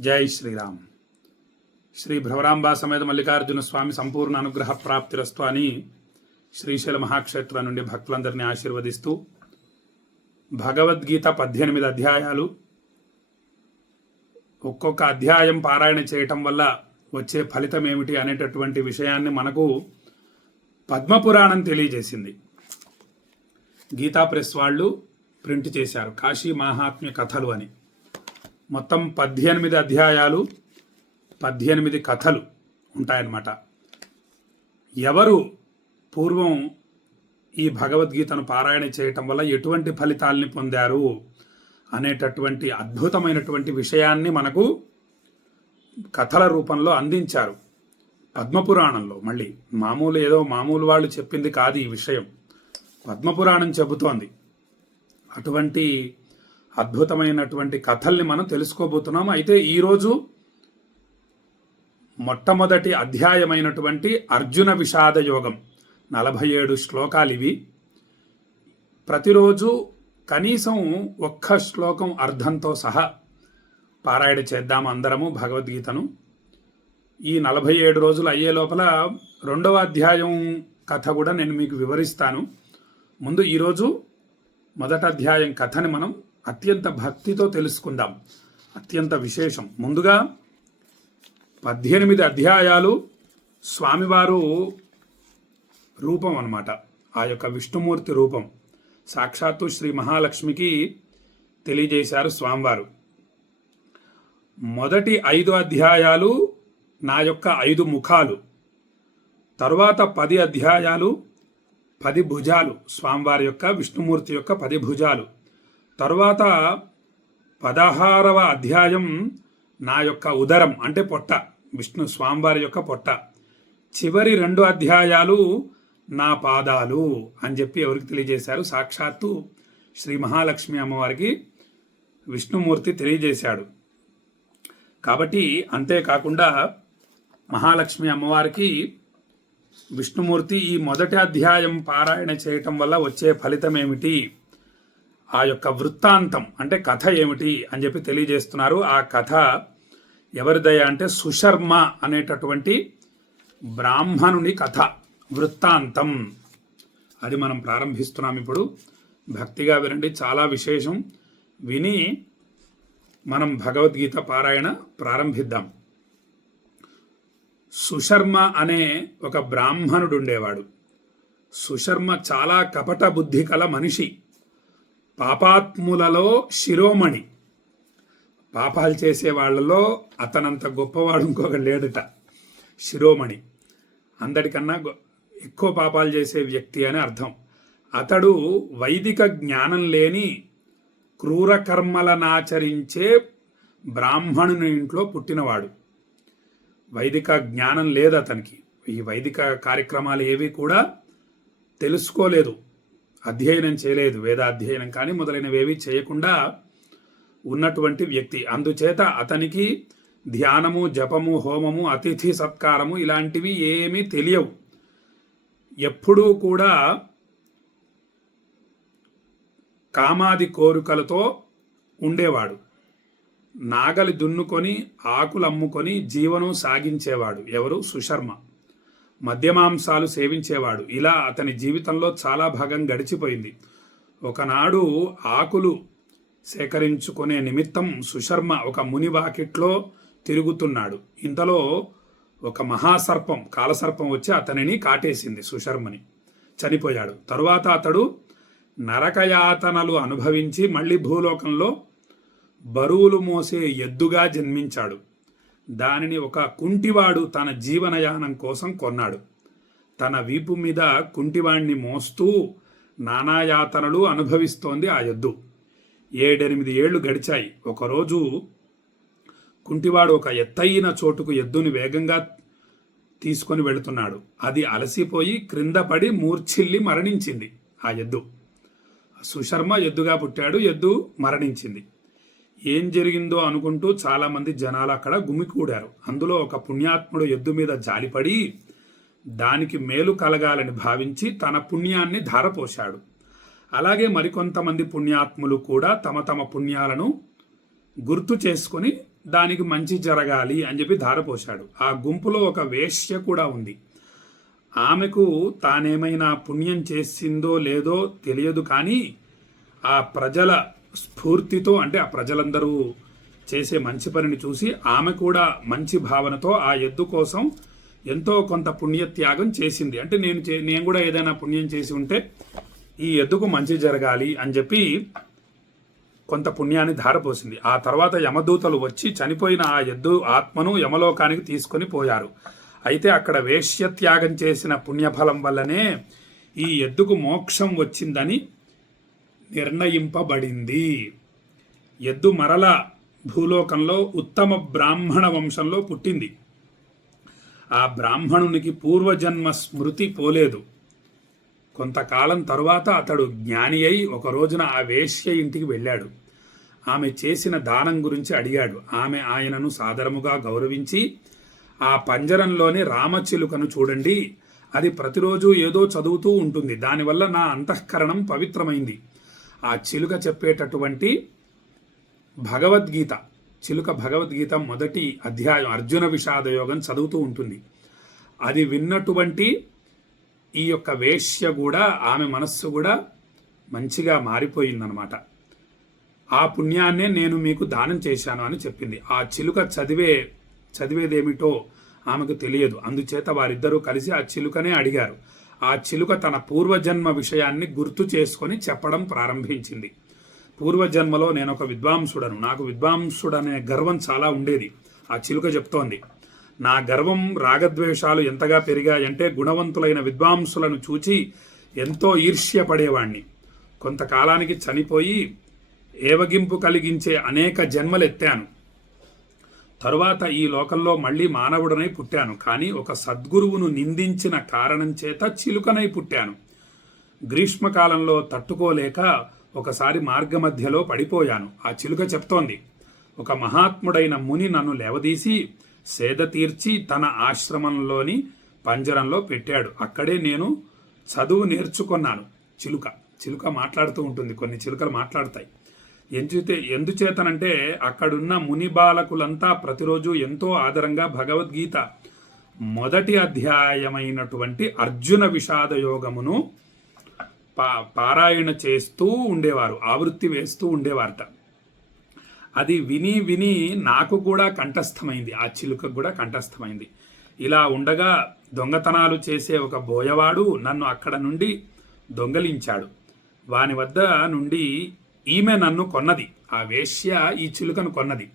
జై శ్రీరామ్. శ్రీ భ్రవరాంబా సమేత మల్లికార్జున స్వామి సంపూర్ణ అనుగ్రహ ప్రాప్తిరస్తు అని శ్రీశైల మహాక్షేత్రం నుండి భక్తులందరినీ ఆశీర్వదిస్తూ భగవద్గీత పద్దెనిమిది అధ్యాయాలు ఒక్కొక్క అధ్యాయం పారాయణ చేయటం వల్ల వచ్చే ఫలితం ఏమిటి అనేటటువంటి విషయాన్ని మనకు పద్మపురాణం తెలియజేసింది. గీతా ప్రెస్ వాళ్ళు ప్రింట్ చేశారు. కాశీ మహాత్మ్య కథలు అని. మొత్తం పద్దెనిమిది అధ్యాయాలు పద్దెనిమిది కథలు ఉంటాయన్నమాట. ఎవరు పూర్వం ఈ భగవద్గీతను పారాయణ చేయటం వల్ల ఎటువంటి ఫలితాల్ని పొందారు అనేటటువంటి అద్భుతమైనటువంటి విషయాన్ని మనకు కథల రూపంలో అందించారు. పద్మపురాణంలో మళ్ళీ మామూలు ఏదో మామూలు వాళ్ళు చెప్పింది కాదు ఈ విషయం. పద్మపురాణం చెబుతోంది. అటువంటి అద్భుతమైనటువంటి కథల్ని మనం తెలుసుకోబోతున్నాం. అయితే ఈరోజు మొట్టమొదటి అధ్యాయమైనటువంటి అర్జున విషాద యోగం. నలభై ఏడు శ్లోకాలు ఇవి. ప్రతిరోజు కనీసం ఒక్క శ్లోకం అర్థంతో సహా పారాయణ చేద్దాం అందరము భగవద్గీతను. ఈ నలభై ఏడు రోజులు అయ్యే లోపల రెండవ అధ్యాయం కథ కూడా నేను మీకు వివరిస్తాను. ముందు ఈరోజు మొదటి అధ్యాయం కథని మనం అత్యంత భక్తితో తెలుసుకుందాం. అత్యంత విశేషం. ముందుగా పద్దెనిమిది అధ్యాయాలు స్వామివారు రూపం అన్నమాట ఆ యొక్క విష్ణుమూర్తి రూపం. సాక్షాత్తు శ్రీ మహాలక్ష్మికి తెలియజేశారు స్వామివారు. మొదటి ఐదు అధ్యాయాలు నా యొక్క ఐదు ముఖాలు. తరువాత పది అధ్యాయాలు పది భుజాలు స్వామివారి యొక్క విష్ణుమూర్తి యొక్క పది భుజాలు. తరువాత పదహారవ అధ్యాయం నా యొక్క ఉదరం అంటే పొట్ట విష్ణు స్వామివారి యొక్క పొట్ట. చివరి రెండు అధ్యాయాలు నా పాదాలు అని చెప్పి ఎవరికి తెలియజేశారు? సాక్షాత్తు శ్రీ మహాలక్ష్మి అమ్మవారికి విష్ణుమూర్తి తెలియజేశాడు. కాబట్టి అంతేకాకుండా మహాలక్ష్మి అమ్మవారికి విష్ణుమూర్తి ఈ మొదటి అధ్యాయం పారాయణ చేయటం వల్ల వచ్చే ఫలితం ఏమిటి? ఆ యొక్క వృత్తాంతం అంటే కథ ఏమిటి అని చెప్పి తెలియజేస్తున్నారు. ఆ కథ ఎవరిదయ అంటే సుశర్మ అనేటటువంటి బ్రాహ్మణుని కథ వృత్తాంతం. అది మనం ప్రారంభిస్తున్నాం ఇప్పుడు. భక్తిగా వినండి చాలా విశేషం. విని మనం భగవద్గీత పారాయణ ప్రారంభిద్దాం. సుశర్మ అనే ఒక బ్రాహ్మణుడు ఉండేవాడు. సుశర్మ చాలా కపట బుద్ధి కల మనిషి. పాపాత్ములలో శిరోమణి. పాపాలు చేసే వాళ్ళలో అతనంత గొప్పవాడు ఇంకొక లేడుట. శిరోమణి. అందరికన్నా ఎక్కువ పాపాలు చేసే వ్యక్తి అని అర్థం. అతడు వైదిక జ్ఞానం లేని క్రూర కర్మలనాచరించే బ్రాహ్మణుని ఇంట్లో పుట్టినవాడు. వైదిక జ్ఞానం లేదు అతనికి. ఈ వైదిక కార్యక్రమాలు ఏవి కూడా తెలుసుకోలేదు. అధ్యయనం చేయలేదు వేదాధ్యయనం కానీ మొదలైనవేవి చేయకుండా ఉన్నటువంటి వ్యక్తి. అందుచేత అతనికి ధ్యానము జపము హోమము అతిథి సత్కారము ఇలాంటివి ఏమీ తెలియవు. ఎప్పుడూ కూడా కామాది కోరికలతో ఉండేవాడు. నాగలి దున్నుకొని ఆకులు అమ్ముకొని జీవనం సాగించేవాడు ఎవరు? సుశర్మ. మద్యమాంసాలు సేవించేవాడు. ఇలా అతని జీవితంలో చాలా భాగం గడిచిపోయింది. ఒకనాడు ఆకులు సేకరించుకునే నిమిత్తం సుశర్మ ఒక ముని వాకిట్లో తిరుగుతున్నాడు. ఇంతలో ఒక మహాసర్పం కాలసర్పం వచ్చి అతనిని కాటేసింది సుశర్మని. చనిపోయాడు. తరువాత అతడు నరకయాతనలు అనుభవించి మళ్ళీ భూలోకంలో బరువులు మోసే ఎద్దుగా జన్మించాడు. దానిని ఒక కుంటివాడు తన జీవనయానం కోసం కొన్నాడు. తన వీపు మీద కుంటివాణ్ణి మోస్తూ నానాయాతనలు అనుభవిస్తోంది ఆ ఎద్దు. ఏడెనిమిది ఏళ్ళు గడిచాయి. ఒకరోజు కుంటివాడు ఒక ఎత్తైన చోటుకు ఎద్దుని వేగంగా తీసుకొని వెళుతున్నాడు. అది అలసిపోయి క్రింద పడి మూర్ఛిల్లి మరణించింది ఆ ఎద్దు. సుశర్మ ఎద్దుగా పుట్టాడు. ఎద్దు మరణించింది. ఏం జరిగిందో అనుకుంటూ చాలామంది జనాలు అక్కడ గుమికూడారు. అందులో ఒక పుణ్యాత్ముడు ఎద్దు మీద జాలిపడి దానికి మేలు కలగాలని భావించి తన పుణ్యాన్ని ధారపోశాడు. అలాగే మరికొంతమంది పుణ్యాత్ములు కూడా తమ తమ పుణ్యాలను గుర్తు చేసుకొని దానికి మంచి జరగాలి అని చెప్పి ధారపోశాడు. ఆ గుంపులో ఒక వేశ్య కూడా ఉంది. ఆమెకు తానేమైనా పుణ్యం చేసిందో లేదో తెలియదు కానీ ఆ ప్రజల స్ఫూర్తితో అంటే ఆ ప్రజలందరూ చేసే మంచి పనిని చూసి ఆమె కూడా మంచి భావనతో ఆ ఎద్దు కోసం ఎంతో కొంత పుణ్యత్యాగం చేసింది. అంటే నేను చే నేను కూడా ఏదైనా పుణ్యం చేసి ఉంటే ఈ ఎద్దుకు మంచి జరగాలి అని చెప్పి కొంత పుణ్యాన్ని ధారపోసింది. ఆ తర్వాత యమదూతలు వచ్చి చనిపోయిన ఆ ఎద్దు ఆత్మను యమలోకానికి తీసుకొని పోయారు. అయితే అక్కడ వేశ్యత్యాగం చేసిన పుణ్యఫలం వల్లనే ఈ ఎద్దుకు మోక్షం వచ్చిందని నిర్ణయింపబడింది. ఎద్దు మరల భూలోకంలో ఉత్తమ బ్రాహ్మణ వంశంలో పుట్టింది. ఆ బ్రాహ్మణునికి పూర్వజన్మ స్మృతి పోలేదు. కొంతకాలం తరువాత అతడు జ్ఞాని అయి ఒక రోజున ఆ వేశ్య ఇంటికి వెళ్ళాడు. ఆమె చేసిన దానం గురించి అడిగాడు. ఆమె ఆయనను సాదరముగా గౌరవించి ఆ పంజరంలోని రామచిలుకను చూడండి. అది ప్రతిరోజు ఏదో చదువుతూ ఉంటుంది. దానివల్ల నా అంతఃకరణం పవిత్రమైంది. ఆ చిలుక చెప్పేటటువంటి భగవద్గీత చిలుక భగవద్గీత మొదటి అధ్యాయం అర్జున విషాద యోగం చదువుతూ ఉంటుంది. అది విన్నటువంటి ఈ యొక్క వేశ్య కూడా ఆమె మనస్సు కూడా మంచిగా మారిపోయిందనమాట. ఆ పుణ్యాన్నే నేను మీకు దానం చేశాను అని చెప్పింది. ఆ చిలుక చదివే చదివేదేమిటో ఆమెకు తెలియదు. అందుచేత వారిద్దరూ కలిసి ఆ చిలుకనే అడిగారు. ఆ చిలుక తన పూర్వజన్మ విషయాన్ని గుర్తు చేసుకొని చెప్పడం ప్రారంభించింది. పూర్వజన్మలో నేను ఒక విద్వాంసుడను. నాకు విద్వాంసుడనే గర్వం చాలా ఉండేది. ఆ చిలుక చెప్తోంది నా గర్వం రాగద్వేషాలు ఎంతగా పెరిగాయంటే గుణవంతులైన విద్వాంసులను చూచి ఎంతో ఈర్ష్యపడేవాణ్ణి. కొంతకాలానికి చనిపోయి ఏవగింపు కలిగించే అనేక జన్మలెత్తాను. తరువాత ఈ లోకంలో మళ్ళీ మానవుడనై పుట్టాను. కానీ ఒక సద్గురువును నిందించిన కారణం చేత చిలుకనై పుట్టాను. గ్రీష్మకాలంలో తట్టుకోలేక ఒకసారి మార్గమధ్యలో పడిపోయాను. ఆ చిలుక చెప్తోంది ఒక మహాత్ముడైన ముని నన్ను లేవదీసి సేద తీర్చి తన ఆశ్రమంలోని పంజరంలో పెట్టాడు. అక్కడే నేను చదువు నేర్చుకున్నాను. చిలుక చిలుక మాట్లాడుతూ ఉంటుంది. కొన్ని చిలుకలు మాట్లాడతాయి. ఎంచితే ఎందుచేతనంటే అక్కడున్న ముని బాలకులంతా ప్రతిరోజు ఎంతో ఆదరంగా భగవద్గీత మొదటి అధ్యాయమైనటువంటి అర్జున విషాద యోగమును పా పారాయణ చేస్తూ ఉండేవారు ఆవృత్తి వేస్తూ ఉండేవారట. అది విని విని నాకు కూడా కంఠస్థమైంది ఆ చిలుకకు కూడా కంఠస్థమైంది. ఇలా ఉండగా దొంగతనాలు చేసే ఒక బోయవాడు నన్ను అక్కడ నుండి దొంగలించాడు. వాని వద్ద నుండి ఈమె నన్ను కొన్నది. ఆ వేశ్య ఈ చిలుకను కొన్నది.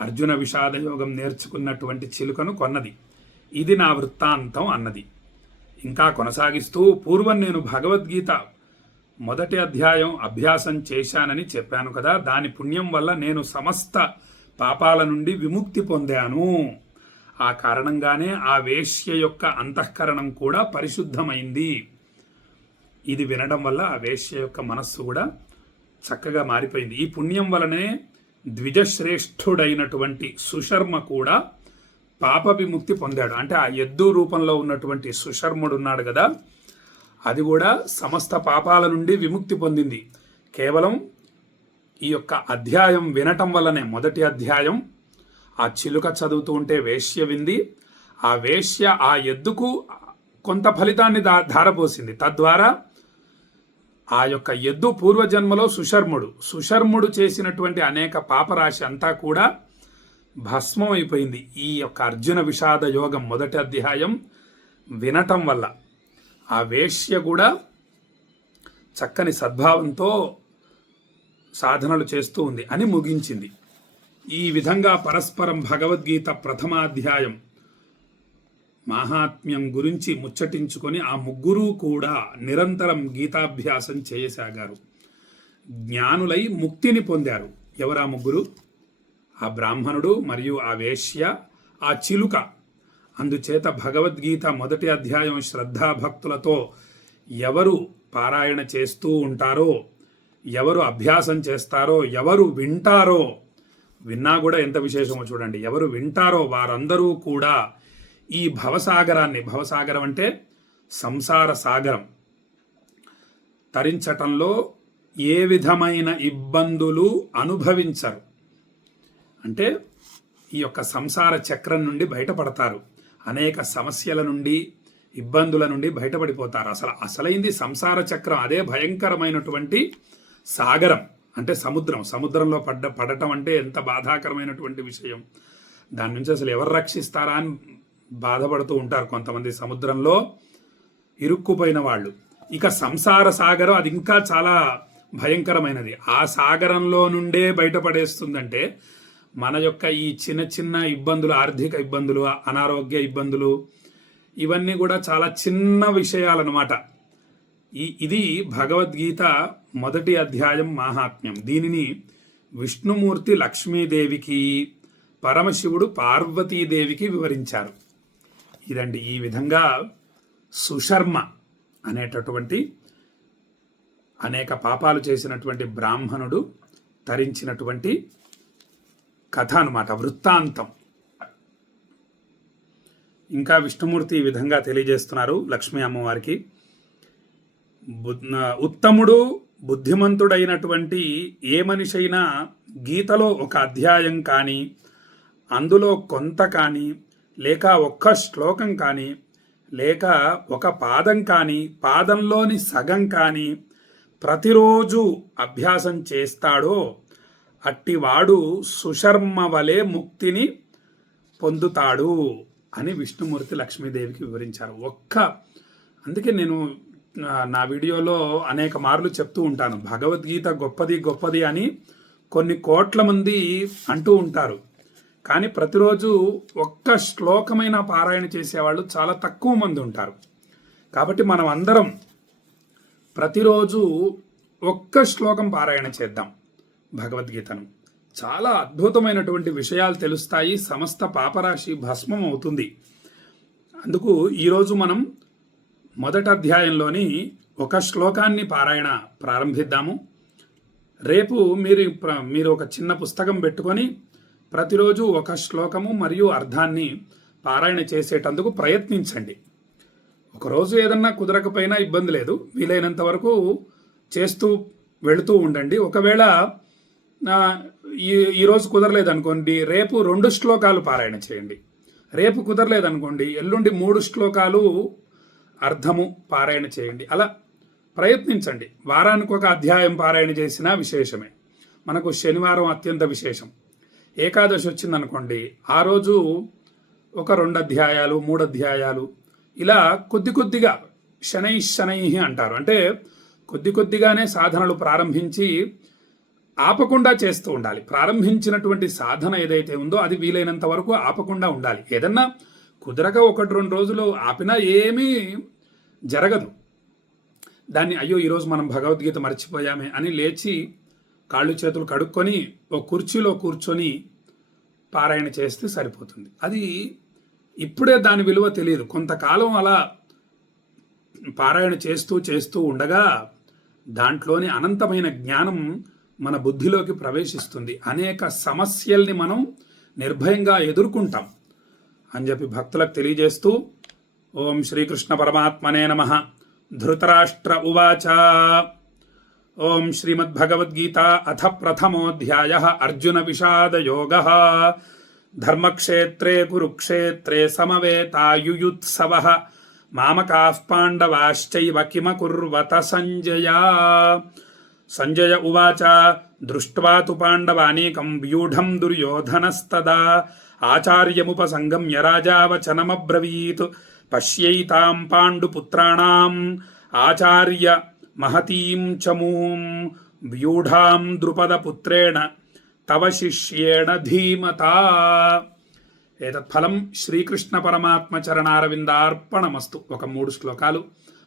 అర్జున విషాదయోగం నేర్చుకున్నటువంటి చిలుకను కొన్నది. ఇది నా వృత్తాంతం అన్నది. ఇంకా కొనసాగిస్తూ పూర్వం నేను భగవద్గీత మొదటి అధ్యాయం అభ్యాసం చేశానని చెప్పాను కదా. దాని పుణ్యం వల్ల నేను సమస్త పాపాల నుండి విముక్తి పొందాను. ఆ కారణంగానే ఆ వేశ్య యొక్క అంతఃకరణం కూడా పరిశుద్ధమైంది. ఇది వినడం వల్ల ఆ వేశ్య యొక్క మనస్సు కూడా చక్కగా మారిపోయింది. ఈ పుణ్యం వలనే ద్విజశ్రేష్ఠుడైనటువంటి సుశర్మ కూడా పాప విముక్తి పొందాడు. అంటే ఆ ఎద్దు రూపంలో ఉన్నటువంటి సుశర్ముడు ఉన్నాడు కదా అది కూడా సమస్త పాపాల నుండి విముక్తి పొందింది. కేవలం ఈ యొక్క అధ్యాయం వినటం వల్లనే మొదటి అధ్యాయం ఆ చిలుక చదువుతూ ఉంటే వేశ్య వింది. ఆ వేశ్య ఆ ఎద్దుకు కొంత ఫలితాన్ని దా ధారపోసింది. తద్వారా ఆ యొక్క ఎద్దు పూర్వజన్మలో సుశర్ముడు. సుశర్ముడు చేసినటువంటి అనేక పాపరాశి అంతా కూడా భస్మం అయిపోయింది ఈ యొక్క అర్జున విషాద యోగం మొదటి అధ్యాయం వినటం వల్ల. ఆ వేష్య కూడా చక్కని సద్భావంతో సాధనలు చేస్తూ ఉంది అని ముగించింది. ఈ విధంగా పరస్పరం భగవద్గీత ప్రథమాధ్యాయం మాహాత్మ్యం గురించి ముచ్చటించుకొని ఆ ముగ్గురు కూడా నిరంతరం గీతాభ్యాసం చేయసాగారు. జ్ఞానులై ముక్తిని పొందారు. ఎవరా ముగ్గురు? ఆ బ్రాహ్మణుడు మరియు ఆ వేశ్య ఆ చిలుక. అందుచేత భగవద్గీత మొదటి అధ్యాయం శ్రద్ధాభక్తులతో ఎవరు పారాయణ చేస్తూ ఉంటారో ఎవరు అభ్యాసం చేస్తారో ఎవరు వింటారో విన్నా కూడా ఎంత విశేషమో చూడండి. ఎవరు వింటారో వారందరూ కూడా ఈ భవసాగరాన్ని భవసాగరం అంటే సంసార సాగరం. తరించటంలో ఏ విధమైన ఇబ్బందులు అనుభవించరు. అంటే ఈ యొక్క సంసార చక్రం నుండి బయటపడతారు. అనేక సమస్యల నుండి ఇబ్బందుల నుండి బయటపడిపోతారు. అసలు అసలైంది సంసార చక్రం అదే భయంకరమైనటువంటి సాగరం. అంటే సముద్రం. సముద్రంలో పడ్డ పడటం అంటే ఎంత బాధాకరమైనటువంటి విషయం. దాని నుంచి అసలు ఎవరు రక్షిస్తారా అని బాధపడుతూ ఉంటారు కొంతమంది సముద్రంలో ఇరుక్కుపోయిన వాళ్ళు. ఇక సంసార సాగరం అది ఇంకా చాలా భయంకరమైనది. ఆ సాగరంలో నుండే బయటపడేస్తుందంటే మన యొక్క ఈ చిన్న చిన్న ఇబ్బందులు ఆర్థిక ఇబ్బందులు అనారోగ్య ఇబ్బందులు ఇవన్నీ కూడా చాలా చిన్న విషయాలన్నమాట. ఈ ఇది భగవద్గీత మొదటి అధ్యాయం మాహాత్మ్యం. దీనిని విష్ణుమూర్తి లక్ష్మీదేవికి పరమశివుడు పార్వతీదేవికి వివరించారు. ఇదండి ఈ విధంగా సుశర్మ అనేటటువంటి అనేక పాపాలు చేసినటువంటి బ్రాహ్మణుడు తరించినటువంటి కథ అనమాట వృత్తాంతం. ఇంకా విష్ణుమూర్తి ఈ విధంగా తెలియజేస్తున్నారు లక్ష్మీ అమ్మవారికి. ఉత్తముడు బుద్ధిమంతుడైనటువంటి ఏ మనిషి అయినా గీతలో ఒక అధ్యాయం కానీ అందులో కొంత కానీ లేక ఒక్క శ్లోకం కానీ లేక ఒక పాదం కానీ పాదంలోని సగం కానీ ప్రతిరోజు అభ్యాసం చేస్తాడో అట్టివాడు సుశర్మ వలె ముక్తిని పొందుతాడు అని విష్ణుమూర్తి లక్ష్మీదేవికి వివరించారు. ఒక్క అందుకే నేను నా వీడియోలో అనేక మార్లు చెప్తూ ఉంటాను. భగవద్గీత గొప్పది గొప్పది అని కొన్ని కోట్ల మంది అంటూ ఉంటారు. కానీ ప్రతిరోజు ఒక్క శ్లోకమైన పారాయణ చేసేవాళ్ళు చాలా తక్కువ మంది ఉంటారు. కాబట్టి మనం అందరం ప్రతిరోజు ఒక్క శ్లోకం పారాయణ చేద్దాం భగవద్గీతను. చాలా అద్భుతమైనటువంటి విషయాలు తెలుస్తాయి. సమస్త పాపరాశి భస్మం అవుతుంది. అందుకు ఈరోజు మనం మొదటి అధ్యాయంలోని ఒక శ్లోకాన్ని పారాయణ ప్రారంభిద్దాము. రేపు మీరు మీరు ఒక చిన్న పుస్తకం పెట్టుకొని ప్రతిరోజు ఒక శ్లోకము మరియు అర్థాన్ని పారాయణ చేసేటందుకు ప్రయత్నించండి. ఒకరోజు ఏదన్నా కుదరకపోయినా ఇబ్బంది లేదు. వీలైనంత వరకు చేస్తూ వెళుతూ ఉండండి. ఒకవేళ ఈ ఈరోజు కుదరలేదు అనుకోండి రేపు రెండు శ్లోకాలు పారాయణ చేయండి. రేపు కుదరలేదు అనుకోండి ఎల్లుండి మూడు శ్లోకాలు అర్థము పారాయణ చేయండి. అలా ప్రయత్నించండి. వారానికి ఒక అధ్యాయం పారాయణ చేసినా విశేషమే. మనకు శనివారం అత్యంత విశేషం. ఏకాదశి వచ్చిందనుకోండి ఆ రోజు ఒక రెండు అధ్యాయాలు మూడు అధ్యాయాలు ఇలా కొద్ది కొద్దిగా శనై శనై అంటారు. అంటే కొద్ది కొద్దిగానే సాధనలు ప్రారంభించి ఆపకుండా చేస్తూ ఉండాలి. ప్రారంభించినటువంటి సాధన ఏదైతే ఉందో అది వీలైనంత వరకు ఆపకుండా ఉండాలి. ఏదన్నా కుదరక ఒకటి రెండు రోజులు ఆపినా ఏమీ జరగదు. దాన్ని అయ్యో ఈరోజు మనం భగవద్గీత మర్చిపోయామే అని లేచి కాళ్ళు చేతులు కడుక్కొని ఓ కుర్చీలో కూర్చొని పారాయణ చేస్తే సరిపోతుంది. అది ఇప్పుడే దాని విలువ తెలియదు. కొంతకాలం అలా పారాయణ చేస్తూ చేస్తూ ఉండగా దాంట్లోని అనంతమైన జ్ఞానం మన బుద్ధిలోకి ప్రవేశిస్తుంది. అనేక సమస్యల్ని మనం నిర్భయంగా ఎదుర్కొంటాం అని చెప్పి భక్తులకు తెలియజేస్తూ ఓం శ్రీకృష్ణ పరమాత్మనే నమ. ధృతరాష్ట్ర ఉవాచ. ఓం శ్రీమద్భగవద్గీత అథ ప్రథమోధ్యాయ అర్జున విషాదయోగ ధర్మక్షేత్రే కురుక్షేత్రే సమవేతాయుయుత్సవ. మామకా పాండవాశ్చైవ కిమకుర్వత సంజయ. సంజయ ఉవాచ దృష్ట్వా తు పాండవానీకం వ్యూఢం దుర్యోధనస్తదా. ఆచార్యముపసంగమ్య రాజావచనమబ్రవీత్. పశ్యైతాం పాండుపుత్రాణం. ఆచార్య మహతీం చమూం వ్యూఢాం ద్రుపదపుత్రేణ తవ శిష్యేణ ధీమతా. ఏతత్ఫలం శ్రీకృష్ణ పరమాత్మ చరణారవిందార్పణమస్తు. ఒక మూడు శ్లోకాలు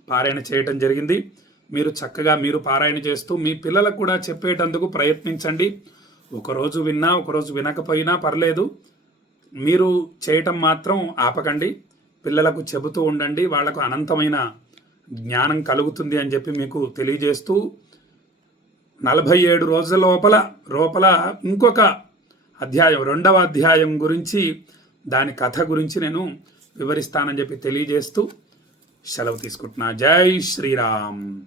పారాయణ చేయటం జరిగింది. మీరు చక్కగా మీరు పారాయణ చేస్తూ మీ పిల్లలకు కూడా చెప్పేటందుకు ప్రయత్నించండి. ఒకరోజు విన్నా ఒకరోజు వినకపోయినా పర్లేదు. మీరు చేయటం మాత్రం ఆపకండి. పిల్లలకు చెబుతూ ఉండండి. వాళ్ళకు అనంతమైన జ్ఞానం కలుగుతుంది అని చెప్పి మీకు తెలియజేస్తూ నలభై ఏడు రోజుల లోపల లోపల ఇంకొక అధ్యాయం రెండవ అధ్యాయం గురించి దాని కథ గురించి నేను వివరిస్తానని చెప్పి తెలియజేస్తూ సెలవు తీసుకుంటున్నా. జై శ్రీరామ్.